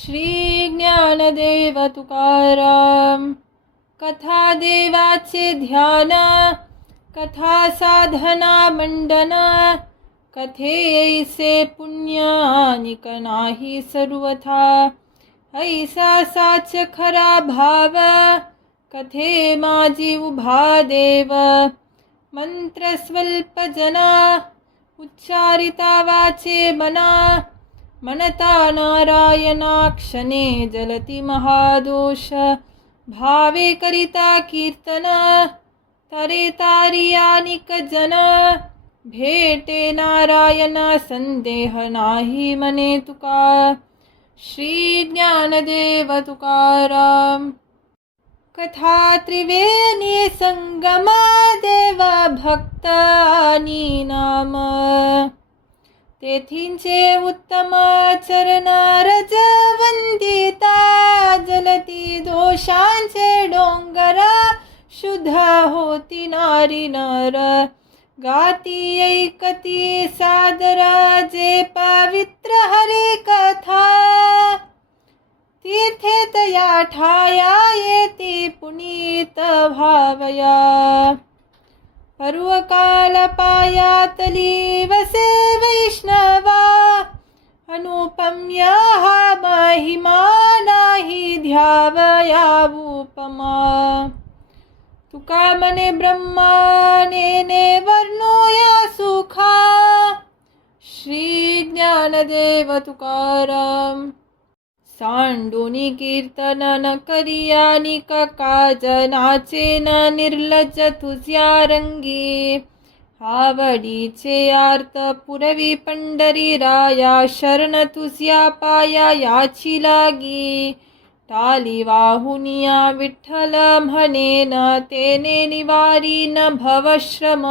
श्री ज्ञानदेव तुकाराम. कथा देवाचे ध्यान, कथा साधना मंडन. कथेसे पुण्यानिक नाही सर्वथा. ऐसा साच खरा भाव, कथे माझी उभा देव. मंत्र स्वल्प जना, उच्चारिता वाचे मना. मनता नारायणा क्षणे जलती महादोष. भावे करिता कीर्तन, तरे तारियानिक जन. भेटे नारायण संदेह नाही मने तुका. श्री ज्ञानदेव तुकाराम. कथा त्रिवेणी संगम, देव भक्त आणि नाम. तेथींचे उत्तम चरण रज वंदिता. जलती दोषांचे डोंगर, शुद्ध होती नारी नर. गाती ऐकती सादर, जे पवित्र हरी कथा. तीर्थे तया ठाया, येती पुनीत भावया. पर्वकाल पायातली वसे वैष्णवा. अनुपम्य हा महिमा, नाही ध्यावया उपमा. तुका मने ब्रह्मानेने वर्णोया सुखा. श्री ज्ञानदेव तुकाराम. सांडूनी कीर्तन करियानिक काज. नाचे न निर्लज तुझ्या रंगी. आवडीचे आर्त पुरवी पंढरी राया. शरण तुझ्या पाया याची लागी. टाली वाहुनिया विठ्ठल म्हणेन, तेने निवारी न भवश्रम.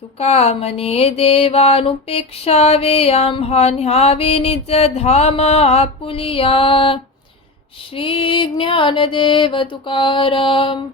तुका मने देवानुपेक्षावे, आम्हा न्यावे निज धाम आपुलिया. श्री ज्ञानदेव तुकाराम.